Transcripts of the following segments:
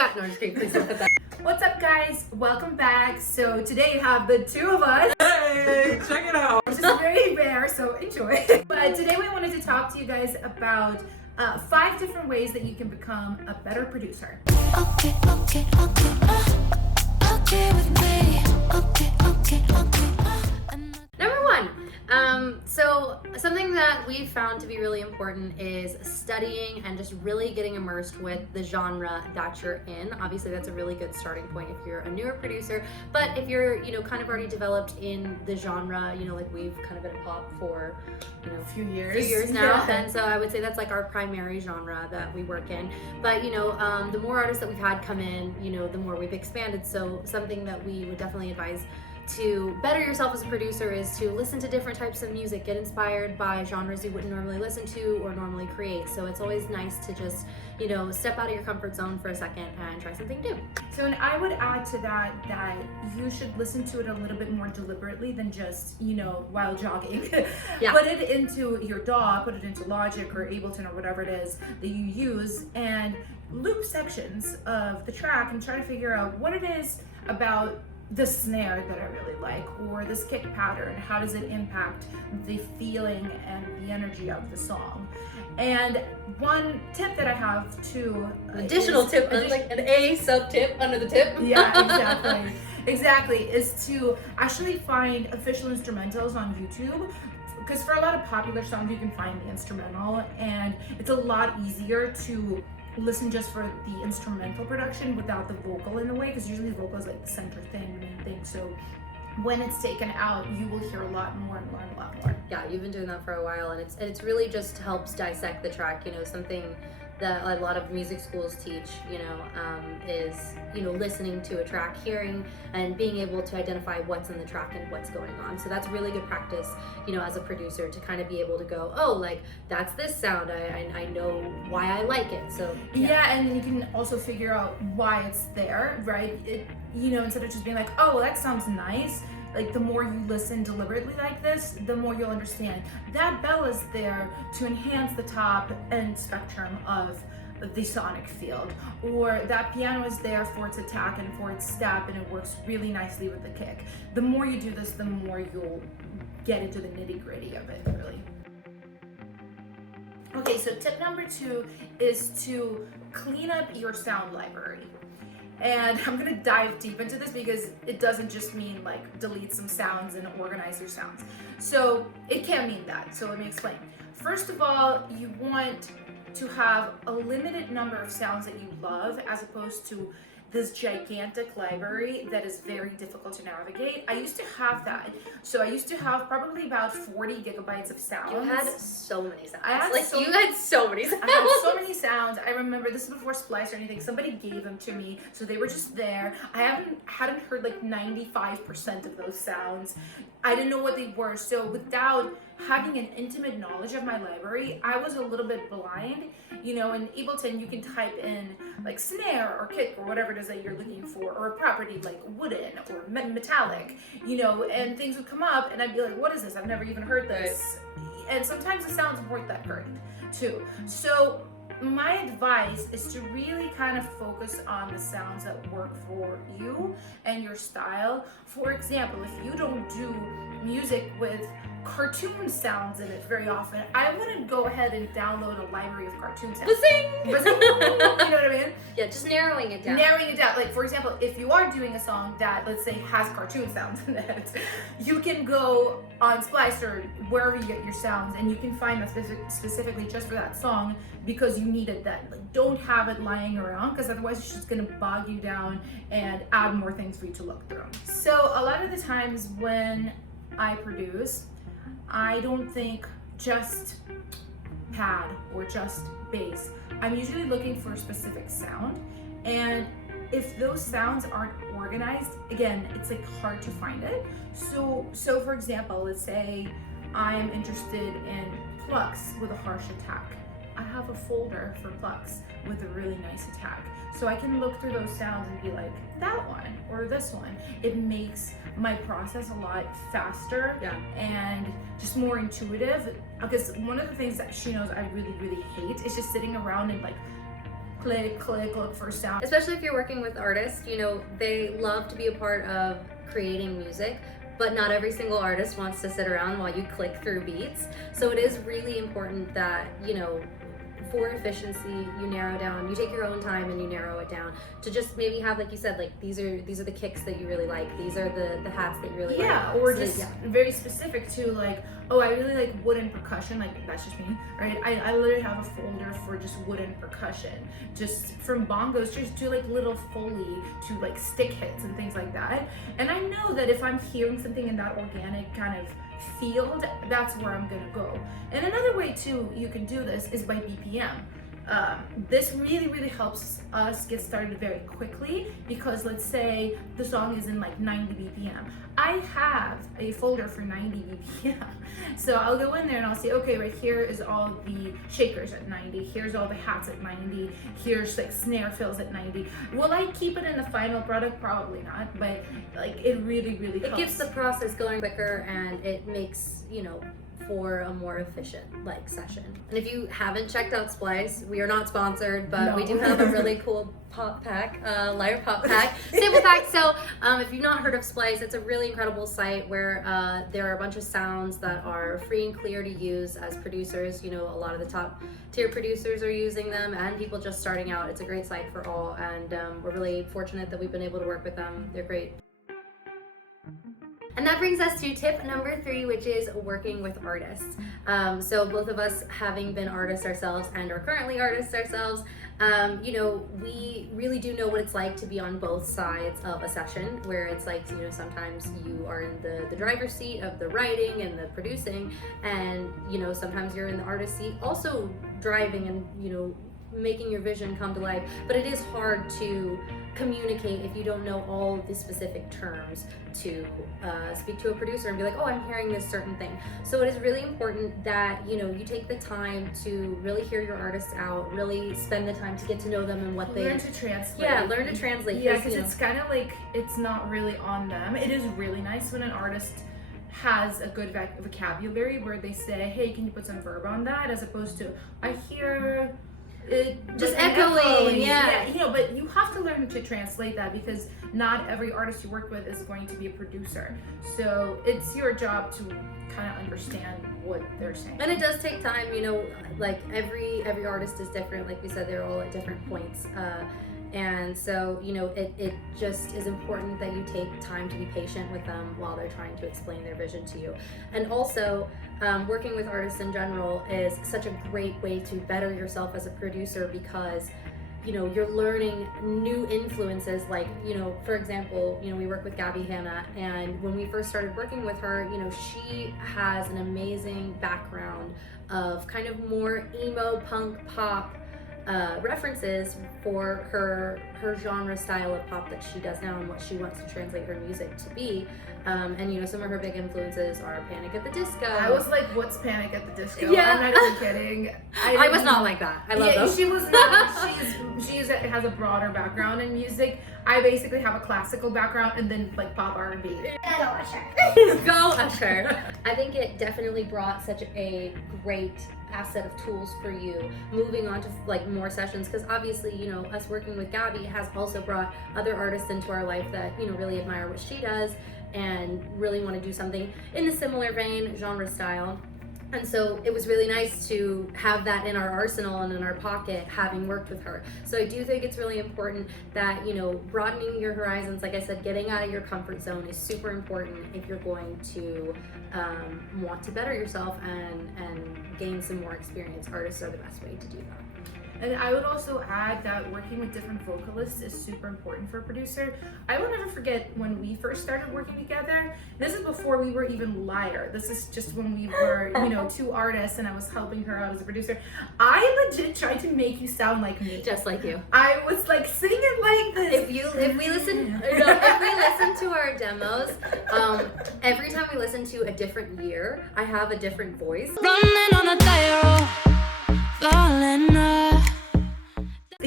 God, no, I'm just kidding. Please don't put that. What's up, guys? Welcome back. So today you have the two of us. Hey, check it out. Which is very rare, so enjoy. But today we wanted to talk to you guys about 5 different ways that you can become a better producer. Okay with me. Okay. Number 1. So something that we found to be really important is studying and just really getting immersed with the genre that you're in. Obviously, that's a really good starting point if you're a newer producer. But if you're, kind of already developed in the genre, like we've kind of been a pop for, a few years now, yeah. and so I would say that's like our primary genre that we work in. But the more artists that we've had come in, the more we've expanded. So something that we would definitely advise to better yourself as a producer is to listen to different types of music, get inspired by genres you wouldn't normally listen to or normally create. So it's always nice to just, step out of your comfort zone for a second and try something new. So, and I would add to that you should listen to it a little bit more deliberately than just, while jogging. Yeah. Put it into your DAW, put it into Logic or Ableton or whatever it is that you use, and loop sections of the track and try to figure out what it is about the snare that I really like, or this kick pattern, how does it impact the feeling and the energy of the song. And one tip that I have too, Additional tip, like an A sub tip under the tip. Yeah, exactly, is to actually find official instrumentals on YouTube. Because for a lot of popular songs, you can find the instrumental, and it's a lot easier to listen just for the instrumental production without the vocal in a way, because usually vocal is like the center thing, the main thing. So when it's taken out, you will hear a lot more and learn a lot more. Yeah, you've been doing that for a while, and it's really just helps dissect the track. Something that a lot of music schools teach, is, listening to a track, hearing and being able to identify what's in the track and what's going on. So that's really good practice, as a producer, to kind of be able to go, oh, like that's this sound. I know why I like it. So yeah, and then you can also figure out why it's there, right? Instead of just being like, oh, well, that sounds nice. Like, the more you listen deliberately like this, the more you'll understand that bell is there to enhance the top end spectrum of the sonic field, or that piano is there for its attack and for its step, and it works really nicely with the kick. The more you do this, the more you'll get into the nitty-gritty of it, really. Okay, so tip number 2 is to clean up your sound library. And I'm gonna dive deep into this because it doesn't just mean like delete some sounds and organize your sounds. So it can mean that, so let me explain. First of all, you want to have a limited number of sounds that you love, as opposed to this gigantic library that is very difficult to navigate. I used to have that. So I used to have probably about 40 gigabytes of sounds. You had so many sounds. I had so many sounds. I had so many sounds. I remember, this is before Splice or anything, somebody gave them to me, so they were just there. I hadn't heard like 95% of those sounds. I didn't know what they were. So without having an intimate knowledge of my library, I was a little bit blind. In Ableton, you can type in like snare or kick or whatever it is that you're looking for, or a property like wooden or metallic, and things would come up and I'd be like, what is this? I've never even heard this. And sometimes the sounds weren't that great too. So my advice is to really kind of focus on the sounds that work for you and your style. For example, if you don't do music with cartoon sounds in it very often, I wouldn't go ahead and download a library of cartoon sounds. You know what I mean? Yeah, just narrowing it down. Like, for example, if you are doing a song that, let's say, has cartoon sounds in it, you can go on Splice or wherever you get your sounds, and you can find that specifically just for that song, because you need it then. Like, don't have it lying around, because otherwise it's just gonna bog you down and add more things for you to look through. So a lot of the times when I produce, I don't think just pad or just bass. I'm usually looking for a specific sound, and if those sounds aren't organized, again, it's like hard to find it. So for example, let's say I'm interested in plucks with a harsh attack. I have a folder for plucks with a really nice attack. So I can look through those sounds and be like, that one or this one. It makes my process a lot faster and just more intuitive. Because one of the things that she knows I really, really hate is just sitting around and like click, look for sound. Especially if you're working with artists, you know, they love to be a part of creating music, but not every single artist wants to sit around while you click through beats. So it is really important that, you know, for efficiency, you narrow down, you take your own time and you narrow it down to just maybe have, like you said, like these are the kicks that you really like, these are the hats that you really like. Yeah, or So, just yeah. very specific to like, oh, I really like wooden percussion, like that's just me, right? I literally have a folder for just wooden percussion, just from bongos just to like little Foley to like stick hits and things like that. And I know that if I'm hearing something in that organic kind of field, that's where I'm gonna go. And another way too you can do this is by BPM. This really helps us get started very quickly, because let's say the song is in like 90 BPM. I have a folder for 90 BPM. So I'll go in there and I'll see, okay, right here is all the shakers at 90, here's all the hats at 90, here's like snare fills at 90. Will I keep it in the final product? Probably not, but like it really helps. It gets the process going quicker, and it makes, you know, for a more efficient like session. And if you haven't checked out Splice, we are not sponsored, but we do have a really cool pop pack, LYRE pop pack, sample pack. So if you've not heard of Splice, it's a really incredible site where there are a bunch of sounds that are free and clear to use as producers. You know, a lot of the top tier producers are using them, and people just starting out. It's a great site for all, and we're really fortunate that we've been able to work with them. They're great. And that brings us to tip number 3, which is working with artists. So both of us having been artists ourselves and are currently artists ourselves, you know, we really do know what it's like to be on both sides of a session, where it's like, you know, sometimes you are in the driver's seat of the writing and the producing, and, you know, sometimes you're in the artist seat also driving and, you know, making your vision come to life. But it is hard to communicate if you don't know all the specific terms to speak to a producer and be like, oh, I'm hearing this certain thing. So it is really important that, you know, you take the time to really hear your artists out, really spend the time to get to know them and what they learn to translate. Yeah, learn to translate. Yeah, because it's kind of like, it's not really on them. It is really nice when an artist has a good vocabulary where they say, hey, can you put some verb on that, as opposed to, I hear it just like echoing. Yeah, you know, but you have to learn to translate that, because not every artist you work with is going to be a producer. So it's your job to kind of understand what they're saying. And it does take time, you know, like every artist is different. Like we said, they're all at different points. And so, you know, it just is important that you take time to be patient with them while they're trying to explain their vision to you. And also, working with artists in general is such a great way to better yourself as a producer, because, you know, you're learning new influences. Like, you know, for example, you know, we work with Gabbie Hanna, and when we first started working with her, you know, she has an amazing background of kind of more emo, punk, pop references for her genre style of pop that she does now and what she wants to translate her music to be. And, you know, some of her big influences are Panic at the Disco. I was like, what's Panic at the Disco? Yeah. I'm not even kidding. I was not like that. I love those. She was not. She has a broader background in music. I basically have a classical background and then like pop R&B. Go Usher. I think it definitely brought such a great asset of tools for you moving on to like more sessions, because obviously, you know, us working with Gabbie has also brought other artists into our life that, you know, really admire what she does and really want to do something in a similar vein, genre style. And so it was really nice to have that in our arsenal and in our pocket, having worked with her. So I do think it's really important that, you know, broadening your horizons, like I said, getting out of your comfort zone is super important if you're going to want to better yourself and gain some more experience. Artists are the best way to do that. And I would also add that working with different vocalists is super important for a producer. I will never forget when we first started working together. This is before we were even LYRE. This is just when we were, you know, 2 artists and I was helping her out as a producer. I legit tried to make you sound like me. Just like you. I was like, sing it like this. If we listen to our demos, every time we listen to a different year, I have a different voice. Running on a tightrope, falling off.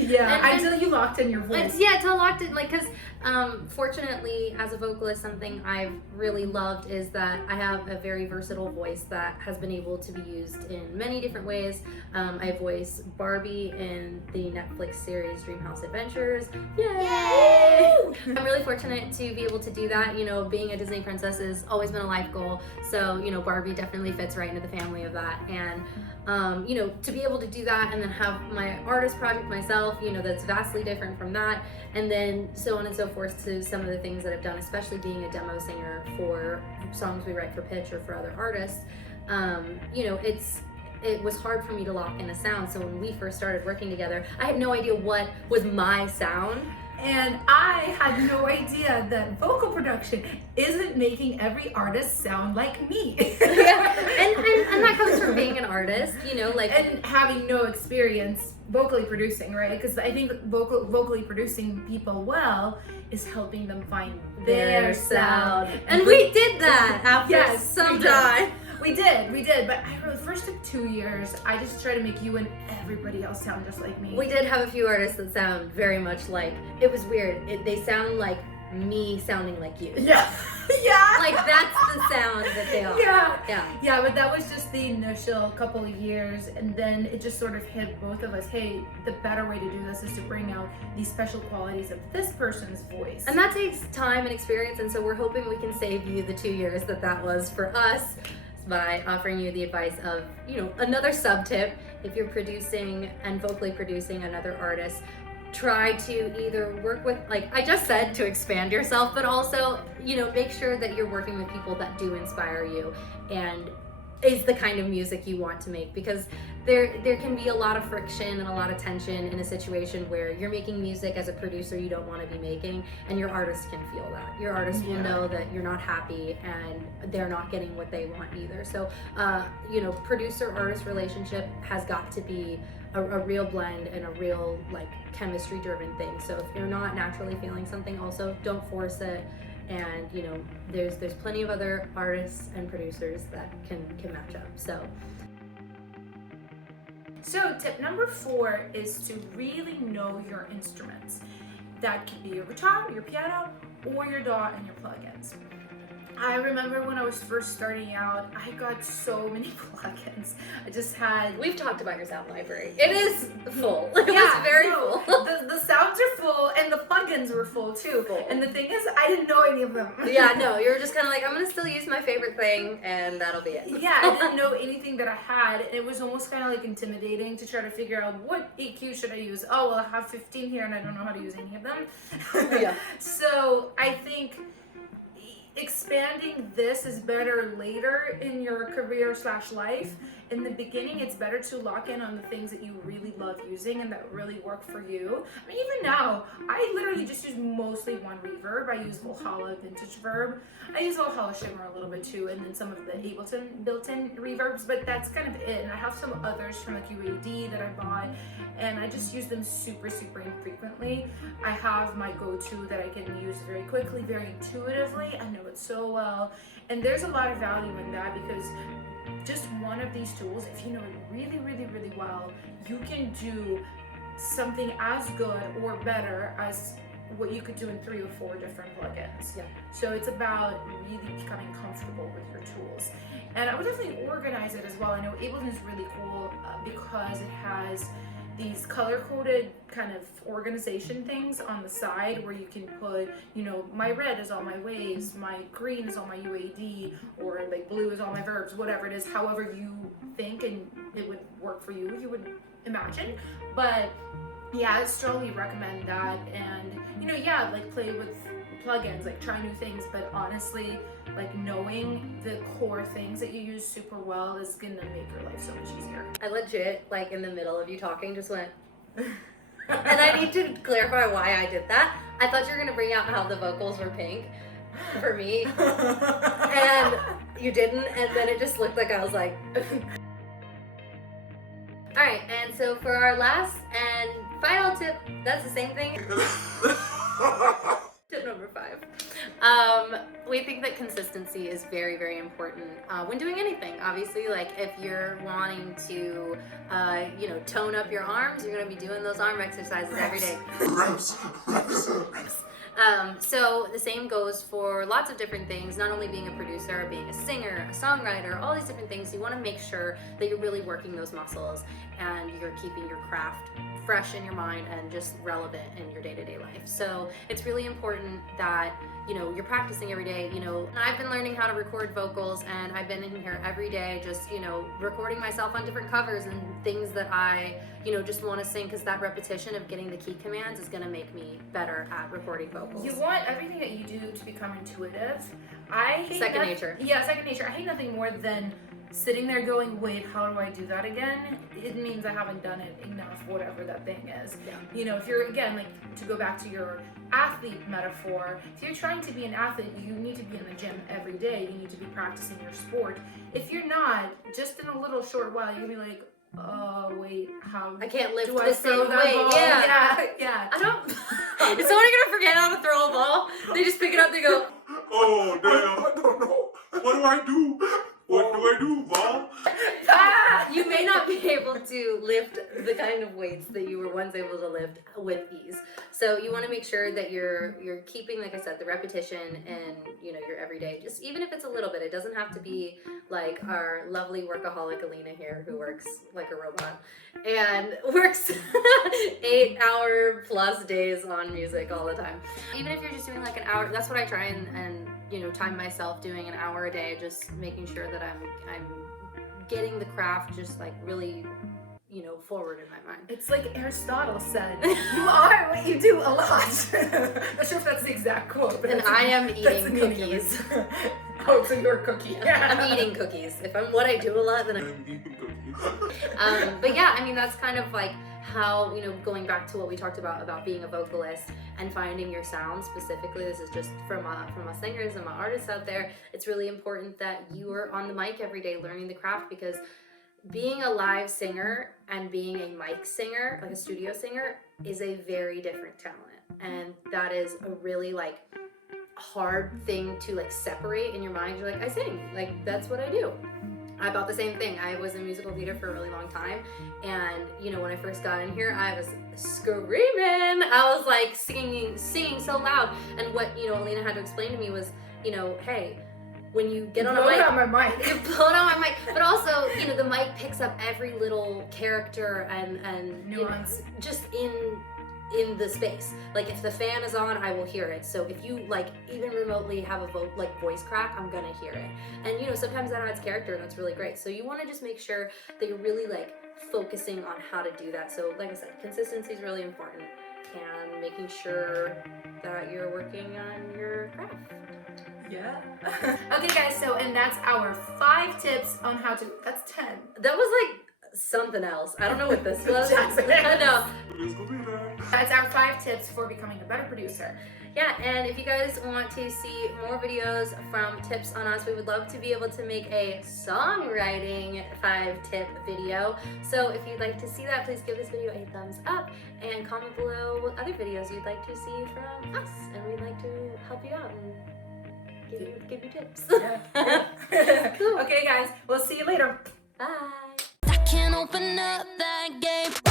Yeah, And- until you locked in your voice. It's, yeah, till locked in, like, because fortunately, as a vocalist, something I've really loved is that I have a very versatile voice that has been able to be used in many different ways. I voice Barbie in the Netflix series Dreamhouse Adventures. Yay! I'm really fortunate to be able to do that. You know, being a Disney princess has always been a life goal. So, you know, Barbie definitely fits right into the family of that. And, you know, to be able to do that and then have my artist project myself, you know, that's vastly different from that. And then so on and so forth to some of the things that I've done, especially being a demo singer for songs we write for Pitch or for other artists. You know, it was hard for me to lock in a sound. So when we first started working together, I had no idea what was my sound. And I had no idea that vocal production isn't making every artist sound like me. Yeah. And that comes from being an artist, you know, like, and having no experience vocally producing, right? Because I think vocally producing people well is helping them find their sound. And we did that after Yes, some we did. time. We did, but I really, first took 2 years, I just tried to make you and everybody else sound just like me. We did have a few artists that sound very much like, it was weird. They sound like me sounding like you. Yeah. Yeah. Like that's the sound that they are. Yeah. Yeah, but that was just the initial couple of years, and then it just sort of hit both of us, hey, the better way to do this is to bring out these special qualities of this person's voice. And that takes time and experience, and so we're hoping we can save you the 2 years that was for us by offering you the advice of, you know, another sub tip. If you're producing and vocally producing another artist, try to either work with, like I just said, to expand yourself, but also, you know, make sure that you're working with people that do inspire you and is the kind of music you want to make, because there can be a lot of friction and a lot of tension in a situation where you're making music as a producer you don't want to be making, and your artist can feel that. Your artist will know that you're not happy and they're not getting what they want either. So, you know, producer-artist relationship has got to be a real blend and a real, like, chemistry driven thing. So if you're not naturally feeling something, also don't force it. And, you know, there's plenty of other artists and producers that can match up. So tip number 4 is to really know your instruments. That could be your guitar, your piano, or your DAW and your plugins. I remember when I was first starting out, I got so many plugins. I just had... We've talked about your sound library. It is full. It Yeah, was very no, full. The sounds are full, and the plugins were full too. Full. And the thing is, I didn't know any of them. Yeah, no, you were just kind of like, I'm going to still use my favorite thing, and that'll be it. Yeah, I didn't know anything that I had, and it was almost kind of like intimidating to try to figure out what EQ should I use. Oh, well, I have 15 here, and I don't know how to use any of them. Yeah. So I think expanding this is better later in your career/life. In the beginning, it's better to lock in on the things that you really love using and that really work for you. I mean, even now, I literally just use mostly one reverb. I use Valhalla Vintage Verb. I use Valhalla Shimmer a little bit too, and then some of the Ableton built-in reverbs, but that's kind of it. And I have some others from like UAD that I bought, and I just use them super infrequently. I have my go-to that I can use very quickly, very intuitively. I know it so well, and there's a lot of value in that, because just one of these tools, if you know it really well, you can do something as good or better as what you could do in 3 or 4 different plugins. Yeah. So it's about really becoming comfortable with your tools. And I would definitely organize it as well. I know Ableton is really cool because it has these color-coded kind of organization things on the side where you can put, you know, my red is all my waves, my green is all my UAD, or like blue is all my verbs, whatever it is, however you think and it would work for you, you would imagine. But yeah, I strongly recommend that. And, you know, yeah, like play with plugins, like try new things, but honestly, like knowing the core things that you use super well is gonna make your life so much easier. I legit, like in the middle of you talking, just went, and I need to clarify why I did that. I thought you were going to bring out how the vocals were pink for me, and you didn't, and then it just looked like I was like... Alright, and so for our last and final tip, that's the same thing. Tip number 5. We think that consistency is very, very important when doing anything. Obviously, like if you're wanting to, tone up your arms, you're gonna be doing those arm exercises every day. Reps. So the same goes for lots of different things, not only being a producer, being a singer, a songwriter, all these different things. You want to make sure that you're really working those muscles and you're keeping your craft fresh in your mind and just relevant in your day-to-day life. So it's really important that you're practicing every day. I've been learning how to record vocals, and I've been in here every day just recording myself on different covers and things that I just want to sing, because that repetition of getting the key commands is going to make me better at recording vocals. You want everything that you do to become intuitive. I hate Second nature. Yeah, second nature. I hate nothing more than sitting there going, wait, how do I do that again? It means I haven't done it enough, whatever that thing is. Yeah. If you're, again, like to go back to your athlete metaphor, if you're trying to be an athlete, you need to be in the gym every day. You need to be practicing your sport. If you're not, just in a little short while, you'll be like, oh, wait, how I can't lift do I the throw same that weight. ball? Yeah. I don't. Is someone gonna forget how to throw a ball? They just pick it up. They go. Oh, damn. I don't know. What do I do? What do I do, ball? You may not be able to lift the kind of weights that you were once able to lift with ease. So you want to make sure that you're keeping, like I said, the repetition and your everyday. Just even if it's a little bit, it doesn't have to be like our lovely workaholic Alina here, who works like a robot and works 8-hour plus days on music all the time. Even if you're just doing like an hour, that's what I try and time myself doing an hour a day, just making sure that I'm getting the craft just like really forward in my mind. It's like Aristotle said, you are what you do a lot. Not sure if that's the exact quote, but And that's I am that's eating the meaning of it. cookies. Oh, so you're a cookie. I'm eating cookies. If I'm what I do a lot, then I'm eating cookies. but yeah, I mean, that's kind of like how, going back to what we talked about being a vocalist and finding your sound specifically. This is just from my singers and my artists out there. It's really important that you are on the mic every day learning the craft, because being a live singer and being a mic singer, like a studio singer, is a very different talent. And that is a really like hard thing to like separate in your mind. You're like, I sing, like that's what I do. I thought the same thing. I was in musical theater for a really long time, and when I first got in here, I was screaming. I was like singing so loud, and what Alina had to explain to me was, hey, when you get on a mic, on my mic. you blow it on my mic, but also the mic picks up every little character and Nuance. just in the space. Like if the fan is on, I will hear it. So if you like even remotely have a voice crack, I'm gonna hear it. And sometimes that adds character, and that's really great. So you want to just make sure that you're really like focusing on how to do that. So like I said, consistency is really important, and making sure that you're working on your craft. Yeah. Okay, guys. So, and that's our 5 tips on how to. That's 10. That was like something else. I don't know what this was. Jackson. I know. It's gonna be there. That's our 5 tips for becoming a better producer. Yeah, and if you guys want to see more videos from tips on us, we would love to be able to make a songwriting 5-tip video. So if you'd like to see that, please give this video a thumbs up and comment below what other videos you'd like to see from us, and we'd like to help you out and give you tips. Yeah. Cool. Okay, guys. We'll see you later. Bye. I can't open up that game.